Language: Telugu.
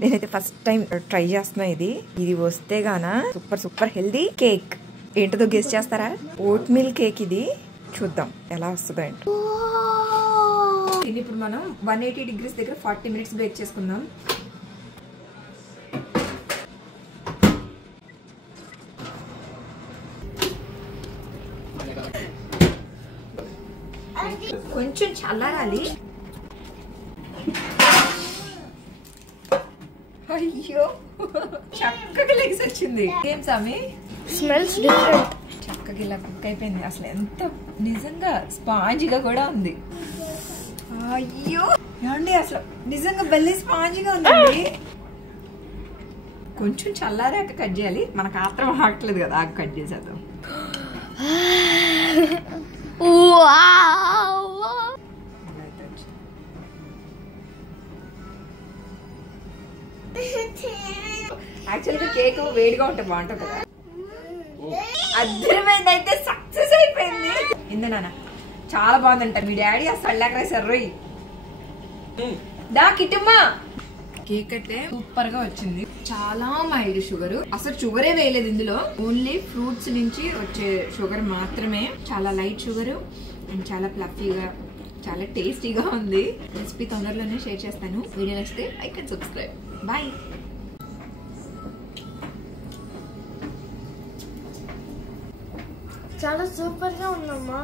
నేనైతే ఫస్ట్ టైం ట్రై చేస్తున్నా. ఇది వస్తే గానా సూపర్ సూపర్ హెల్దీ కేక్. ఏంటో గెస్ చేస్తారా? Oatmeal cake. ఇది చూద్దాం ఎలా వస్తుందో ఏంటో. ఇది ఇప్పుడు మనం 180 degrees దగ్గర 40 minutes బేక్ చేసుకుందాం. కొంచెం చల్లారాలి. అయ్యో చక్కగా లెగ్స్ వచ్చింది. ఏం సామి స్మెల్స్ డిఫరెంట్. చక్కగా ఇలా కుక్ అయిపోయింది. అసలు ఎంత నిజంగా స్పాంజీగా కూడా ఉంది. అయ్యో ఏమండి అసలు నిజంగా బెల్లి స్పాంజీగా ఉందండి. కొంచెం చల్లారాక కట్ చేయాలి. మనకు ఆత్రం ఆగట్లేదు కదా, ఆగి కట్ చేసేద్దాం. యాక్చువల్గా కేక్ వేడిగా ఉంటే బాగుంటుంది కదా. అద్భుతమైంది, అయితే సక్సెస్ అయిపోయింది. ఇందు నాన్న చాలా బాగుందంట. మీ డాడీ అసలు అల్లాకరేసారు రోయ్. దా కిట్టుమ్మా. కేక్ అయితే సూపర్ గా వచ్చింది. చాలా మైల్డ్ షుగర్, అసలు షుగరే వేయలేదు ఇందులో. ఓన్లీ ఫ్రూట్స్ నుంచి వచ్చే షుగర్ మాత్రమే. చాలా లైట్ షుగర్ అండ్ చాలా ఫ్లఫీగా, చాలా టేస్టీగా ఉంది. రెసిపీ తొందరలోనే షేర్ చేస్తాను. వీడియో నచ్చితే లైక్ అండ్ సబ్స్క్రైబ్. బాయ్. చాలా సూపర్ గా ఉందమ్మా.